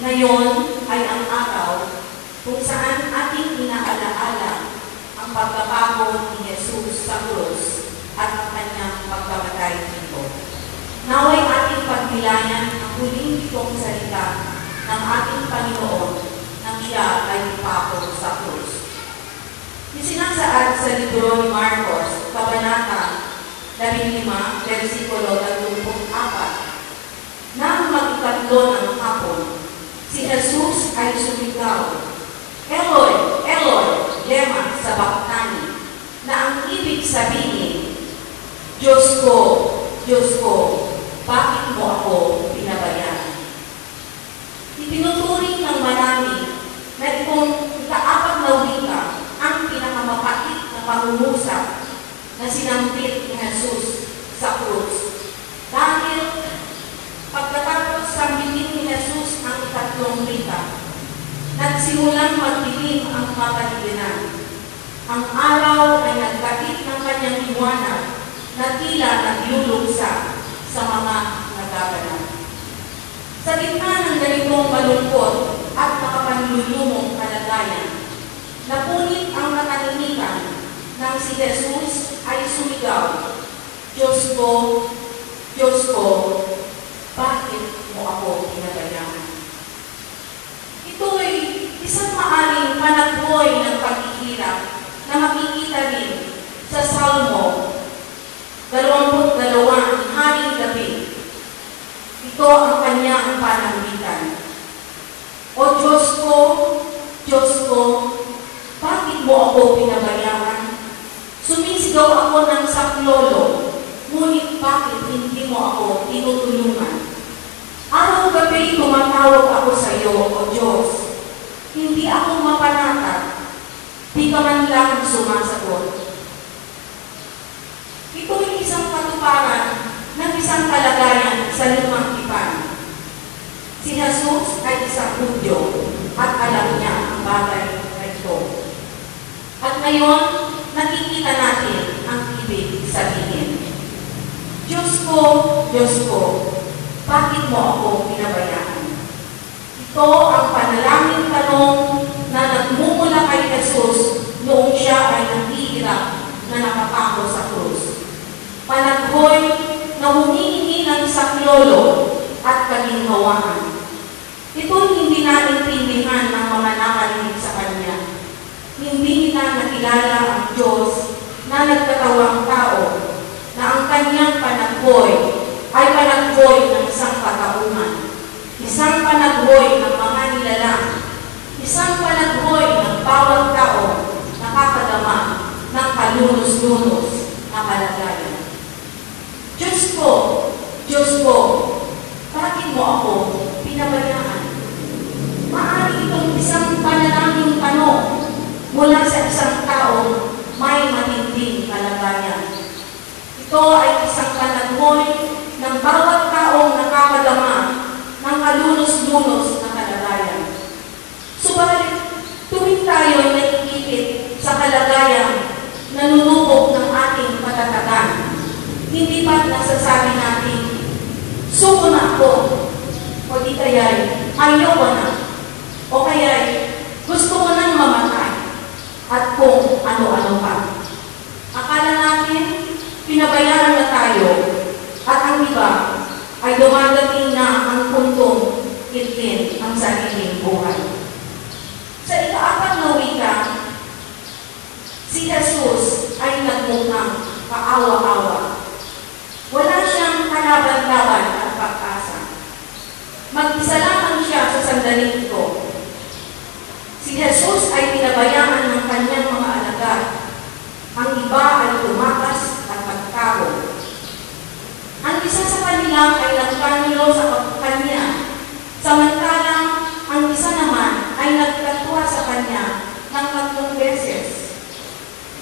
Ngayon ay ang araw kung saan ating inaalaala ang pagkapako ni Jesus sa krus at ang kanyang pagkamatay dito. Naway ating pagbilayan ang huling pitong salita ng ating Panginoon nang siya ay ipako sa krus. Isinasaad sa libro ni Marcos, Kabanata 15, versikulo 34, nang mag-ikatlo ng hapon, si Jesus ay sumigaw, "Eloi, Eloi, lema sabachthani," na ang ibig sabihin, Diyos ko, bakit mo ako pinabayaan?" Itinuturing ng marami na itong ikaapat na wika ang pinakamapait na pangungusap na sinampit ni Jesus sa krus. Dahil pagkatapos sambitin ni Jesus ang ikatlong wika, nagsimulang magdilim ang kapaligiran. Ang araw ay nagkait ng kanyang liwanag na tila nagluluksa sa mga nagaganap. Sa gitna ng ganitong malungkot at makapanlulumong kalagayan, napunit ang katahimikan nang si Jesus ay sumigaw, Diyos ko, bakit mo ako pinabayaan?" Ito ay isang maaring panaghoy ng paghihirap na makikita rin sa Salmo 22 ng Haring David. Ito ang kanyang pananglitan. "O Diyos ko, bakit mo ako pinabayaan? Sumisigaw ako ng saklolo, ngunit bakit hindi mo ako tinutulungan? Araw-gabi tumatawag ako sa iyo, O Diyos. Hindi ako mapanatag, di ka man lang sumasagot." Ito ay isang katuparan ng isang kalagayan sa lumang tipan. Si Jesus ay isang Hudyo at alam niya ang bagay na ito. At ngayon, nakikita natin ang ibig sabihin. Diyos ko, bakit mo ako pinabayaan?" Ito ang panalangin tanong na nagmumula kay Jesus noong siya ay naghihirap na nakapako sa krus. Panaghoy na humihingi ng saklolo at kaginhawaan. Ito'y hindi naintindihan ng mga nakarinig sa Kanya. Hindi nila nakilala ang Diyos na nagkatawang tao, na ang Kanyang panaghoy ay panaghoy ng isang katauhan, isang panaghoy ng mga nilalang, isang panaghoy ng bawat tao nakakadama ng kalunos-lunos na kalagayan. Diyos ko, bakit mo ako pinabayaan? Maaari itong isang panalangin tanong mula sa isang taong may matinding kalagayan. Ito ay isang panaghoy ng bawat taong nakakadama ng kalunos-lunos na kalagayan. Subalit, tuwing tayo ay nakikipit sa kalagayan na nunubok ng ating patatagan, hindi ba't nasasabi natin, "Suko na ako," o di kaya'y "Ayaw na," o kaya'y "Gusto mo nang mamatay," at kung ano-ano pa. Akala natin, pinabayaan na tayo, at ang iba ay dumadating na ang puntong itin ang sariling buhay. Sa ikaapat na wika, si Jesus ay nagmukhang kaawa-awa. Wala siyang kalaban-laban at pag-asa. Mag-isa lamang siya sa sandaling ito. Si Jesus ay pinabayaan ng kanyang mga alagad. Ang iba ay tumakas at magkaho. Ang isa sa kanila ay nagkanilo sa kanya, samantalang ang isa naman ay nagkatwa sa kanya ng 3 beses.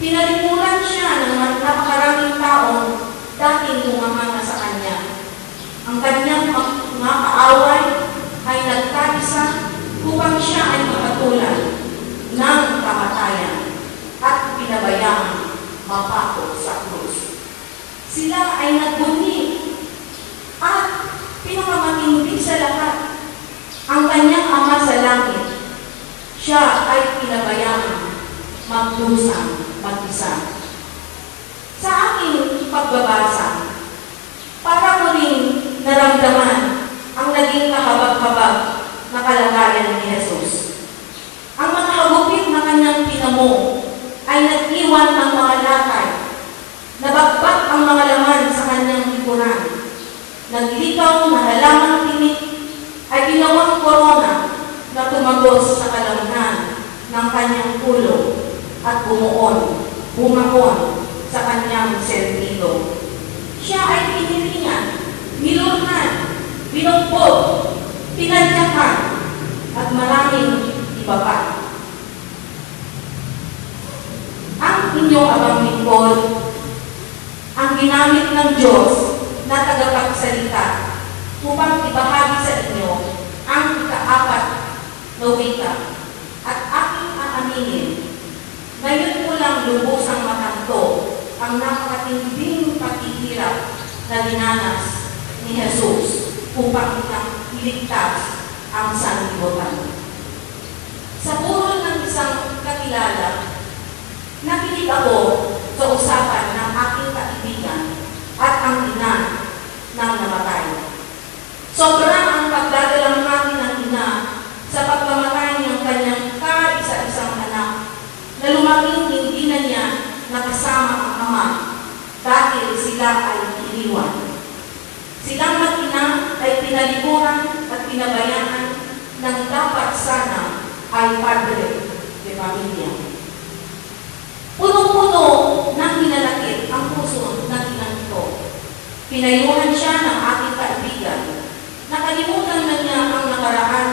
Pinalimuran siya ng napakaraming taong dating humahanga sa kanya. Ang kanyang mga kaaway ay nagkaisa upang siya ay makatulad ng kamatayan at pinabayaan mapako sa krus. Sila ay nagbunyi at pinakamatindi sa lahat. Ang kanyang Ama sa langit, siya ay pinabayaan magdusa mag-isa. Sa aking pagbabasa, para ko rin naramdaman ang naging kahabag-habag na kalagayan ni Jesus. Ang mga hagupit na kanyang pinamo ay nag-iwan ng mga lakay. Nabagbat ang mga laman sa kanyang likuran. Naglikaw na halamang tinik ay ginawang korona na tumagos sa kalamnan ng kanyang ulo at bumakon sa kanyang sentido. Siya ay piniringan, nilurhan, binugbog, pinadyakan, at maraming iba pa. Ang inyong abang lingkod, ang ginamit ng Diyos na tagapagsalita upang ibahagi sa inyo ang ika-4 na wika at aking aaminin. Ngayon ko lang lubusang matanto ang napakatinding paghihirap na dinanas ni Jesus upang iligtas ang sanlibutan. Sa burol ng isang kakilala, nakinig ako sa usapan ng aking kaibigan at ang ina ng namatay. Sobrang ang pagdadalang natin ng ina sa pagkamatay ng kanyang kaisa-isang anak na lumaking hindi na niya nakasama ang ama dahil sila ay iniwan. Silang mag-ina ay pinalikuran at pinabayaan ng dapat sana ay padre de pamilya. Puno-puno ng hinanakit ang puso ng inang ito. Pinayuhan siya ng aking kaibigan. Nakalimutan na niya ang nakaraan.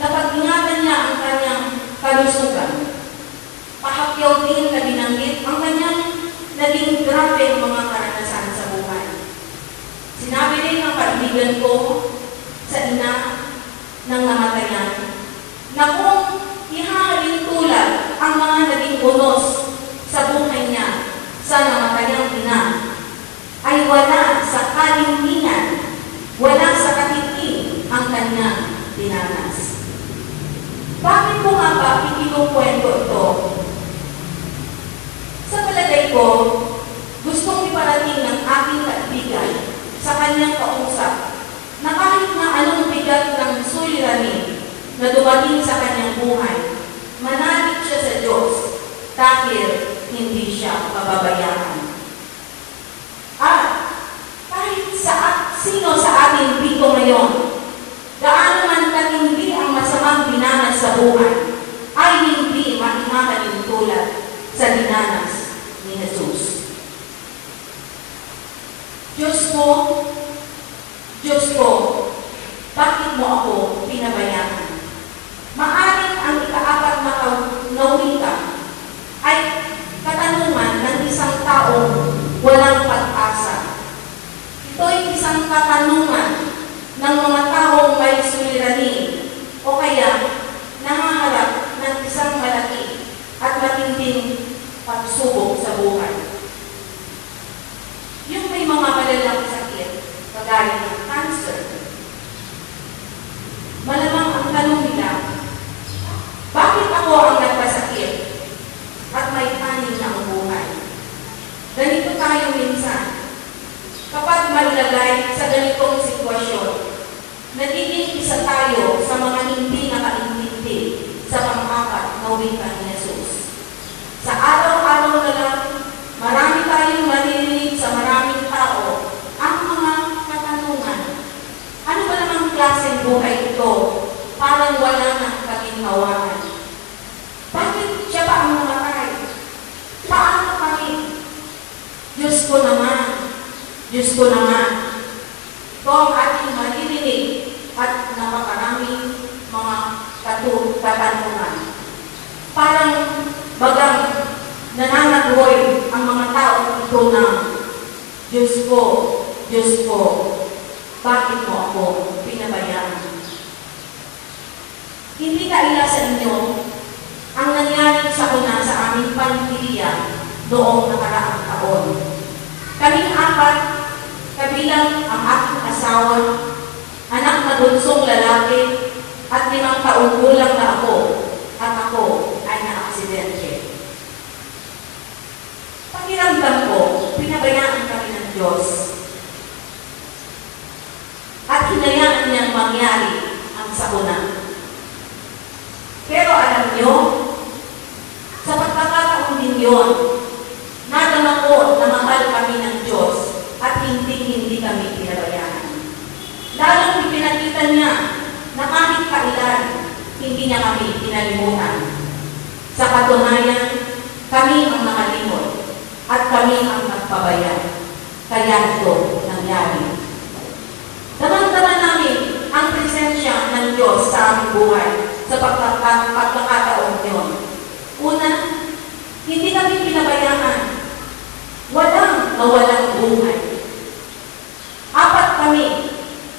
Napag-ingatan niya ang kanyang kalusugan. Pahakyaw din na binanggit ang kanyang naging grabe mga karanasan sa buhay. Sinabi rin ng kaibigan ko sa ina ng namatayan na kung ihahalin tulad ang mga naging unos sa buhay niya sa namatayang ina, ay wala sa kalintingan, wala sa katiting ang kanyang dinanas. Bakit ko nga ba ikinukwento ito? Sa palagay ko, gustong iparating ng aking kaibigan sa kanyang kausap na kahit na anong bigat ng suliranin na dumating sa kanyang buhay, manalig siya sa Diyos dahil hindi siya pababayaan. At kahit sino sa atin dito ngayon, gaano man katindi ang masamang dinanas sa buhay, ay hindi maimahalin tulad sa dinanas ni Jesus. Diyos ko, bakit mo ako pinabayaan? Maaring ang ika-4 na wika ay katanungan ng isang taong walang pag-asa. Ito'y isang katanungan ng mga taong may suliranin o kaya nangaharap ng isang malaki at matinding pagsubok sa buhay. Yung may mga malalang sakit, kagaya ng cancer, malamang ang tanong nila, bakit ako ang nagpasakit at may tanin na ang buhay? Ganito tayo minsan. Kapag malagay sa ganitong sitwasyon, nagiging isa tayo sa mga hindi nakaintindi sa pang-4 na wika ni Jesus. Sa araw-araw na lang, marami tayong maririnig sa maraming tao ang mga katanungan. Ano ba namang klaseng buhay ito? Parang wala nang kaginhawaan. Bakit siya pa ang namatay? Paano kami? Diyos ko naman. Ito ang ating maririnig at napakaraming mga katanungan. Parang bagang nananagoy ang mga tao ito na, Diyos ko, bakit mo ako pinabayaan? Hindi kaila sa inyo ang nangyari sa una sa aming pamilya noong nakaraang taon. Kaming 4, kabilang ang aking asawa, anak na bunsong lalaki, at 5 taong gulang na ako at ako ay na-aksidente. Pakiramdam ko, pinabayaan kami ng Diyos at hinayaan niyang mangyari ang sakuna. Pero alam niyo, sa pagkakataon din yun, nadama ko na mahal kami ng Diyos at hindi kami pinabayaan. Lalong ipinakita niya na kahit kailan, hindi niya kami pinalimutan. Sa katunayan, kami ang nakalimot at kami ang nagpabaya. Kaya ito nangyari. Damang-daman namin ang presensya ng Diyos sa aming buhay sa pagkakataon yun. Una, hindi kami pinabayaan. Walang nawalang buhay. 4 kami,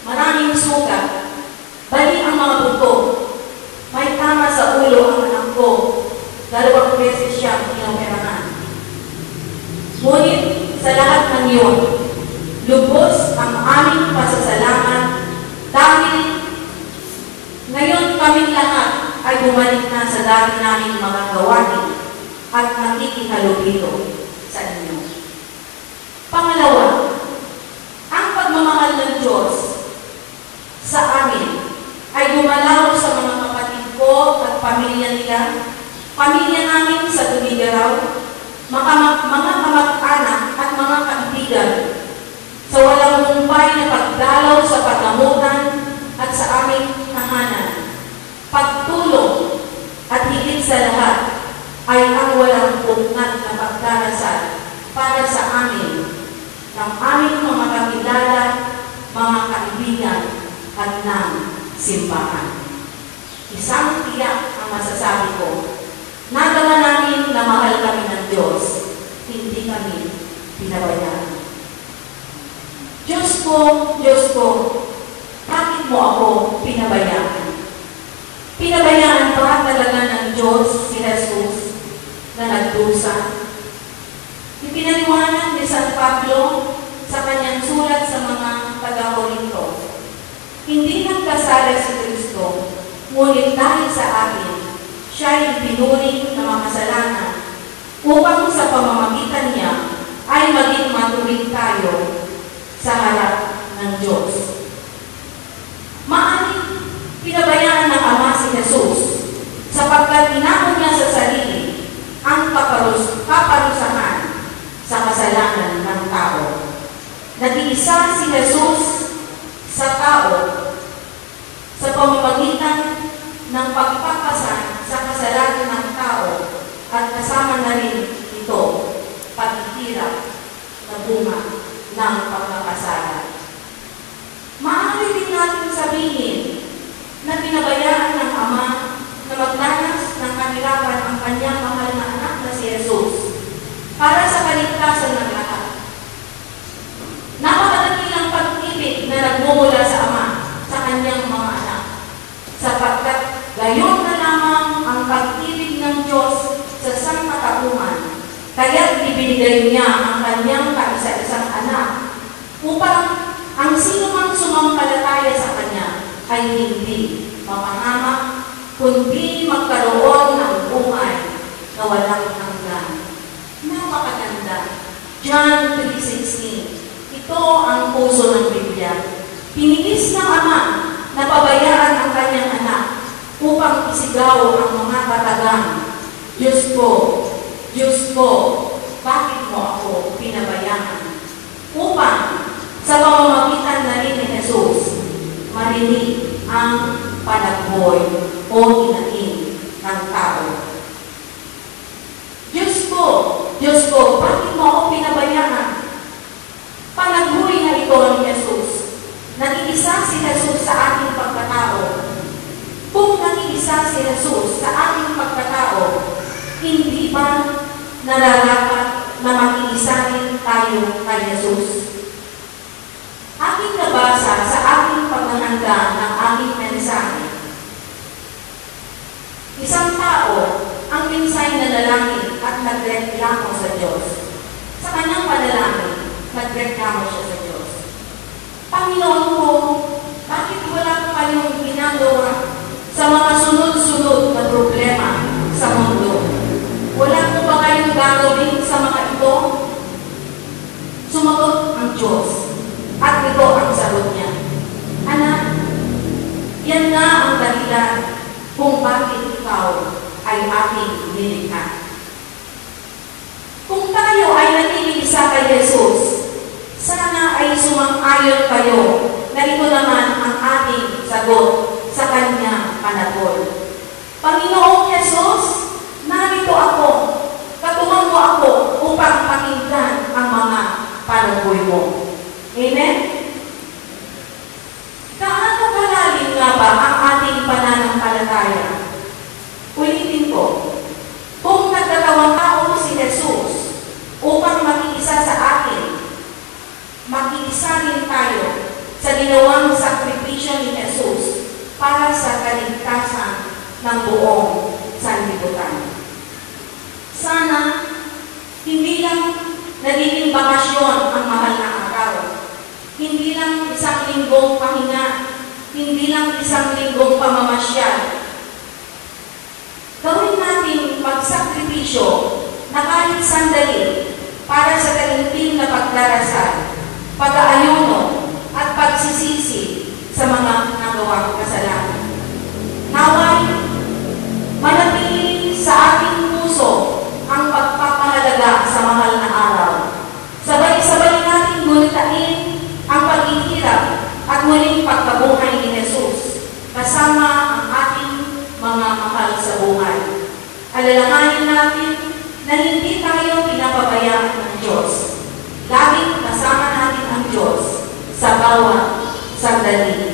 maraming sugat, bali ang mga buto. May tama sa ulo ang anak ko. 2 beses siyang inoperahan. Ngunit sa lahat ng iyon, lubos ang aming pasasalamat dahil ngayon kaming lahat ay bumalik na sa dati naming mga gawain at nakikihalubilo sa inyo. Pangalawa, ang pagmamahal ng Diyos sa amin ay gumalaw sa mga kapatid ko at pamilya nila, pamilya namin sa Tubigaraw, mga kamag-anak at mga kaibigan, sa walang humpay na pagdalaw sa paggamutan at sa aming tahanan, pagtulong at higit sa lahat ay ang walang pungat na pagdarasal para sa amin ng aming mga kakilala, mga kaibigan at ng simbahan. Isang tiyak ang masasabi ko, nadama namin na mahal kami ng Diyos, hindi kami pinabayaan. Diyos ko, bakit mo ako pinabayaan? Pinabayaan ba talaga ng Diyos si Jesus na nagdusa? Ipinaliwanag ni San Pablo sa kanyang sulat sa mga taga-Korinto. Hindi nagkasala si Kristo, ngunit dahil sa atin, siya ay pinuring na makasalanan upang sa pamamagitan niya ay maging matuwid tayo sa harap ng Diyos. Maaaring pinabayaan ng Ama si Jesus sapagkat tinakot niya sa sarili ang kaparusahan sa kasalanan ng tao. Nag-iisa si Jesus sa tao sa pamamagitan ng pagpapasan sa kasalanan ng tao at kasama na rin ito pagtitira na bunga ng pagkakasala. Maaari din natin sabihin na pinabayaan ng Ama na magdanas ng kahirapan ang kanyang mahal na anak na si Jesus para sa kaligtasan ng lahat. Napakadakilang pag-ibig na nagmumula sa Ama sa kanyang mga anak, sapagkat gayon na lamang ang pag-ibig ng Diyos sa sangkatauhan, kaya't ibinigay niya ang kanyang kaisa-isang anak upang ang sino mang sumampalataya sa kanya ay hindi mapahamak, kundi magkaroon ng buhay na walang hanggan. Napakaganda. John 3:16. Ito ang puso ng Biblia. Pinigis ng Ama na pabayaan ang kanyang anak upang isigaw ang mga katagang, Diyos ko, bakit mo ako pinabayaan? Upang sa pamamagitan na rin ni Jesus, marinig ang panagboy o hinaing ng tao. Diyos ko, bakit mo ako pinabayaan? Panagboy na ito ni Jesus. Nag-iisa si Jesus sa ating pagkatao. Kung nag-iisa si Jesus sa ating pagkatao, hindi ba nararapat na mag-iisa rin tayo kay Jesus? Aking nabasa sa aking paghahanda ng aking mensahe. Isang tao ang minsay na lalaki at nagreklamo sa Diyos. Sa kanyang panalangin, nagreklamo siya sa Diyos. Panginoon ko, bakit wala kayong ginagawa dahilan kung bakit ikaw ay ating nilikha. Kung tayo ay naniniwala kay Jesus, sana ay sumang-ayon kayo na ito naman ang ating sagot sa Kanyang panatol. Panginoong Jesus, narito ako, katuwang mo ako upang pakinggan ang mga panagboy mo. Amen? Kaano kalalim nga ba ang ating pananampalataya? Ulitin ko, kung nagkatawang tao si Jesus upang makiisa sa atin, makiisa rin tayo sa ginawang sakripisyo ni Jesus para sa kaligtasan ng buong sanlibutan. Sana hindi lang nagiging bakasyon ang mahal na araw, hindi lang isang linggong pahinga, hindi lang isang linggong pamamasyal. Gawin natin magsakripisyo na kahit sandali para sa talinting na pagdarasal, pag-aayuno at pagsisisi sa mga nagawang kasalanan. Naway, manatili sa ating puso ang pagpapahalaga sa mahal na araw. Sabay-sabay natin gunitain ang paghihirap at muling pagkabuhay ni Jesus kasama ang ating mga mahal sa buhay. Alalahanin natin na hindi tayo pinapabayaan ng Diyos. Laging kasama natin ang Diyos sa bawat sandali.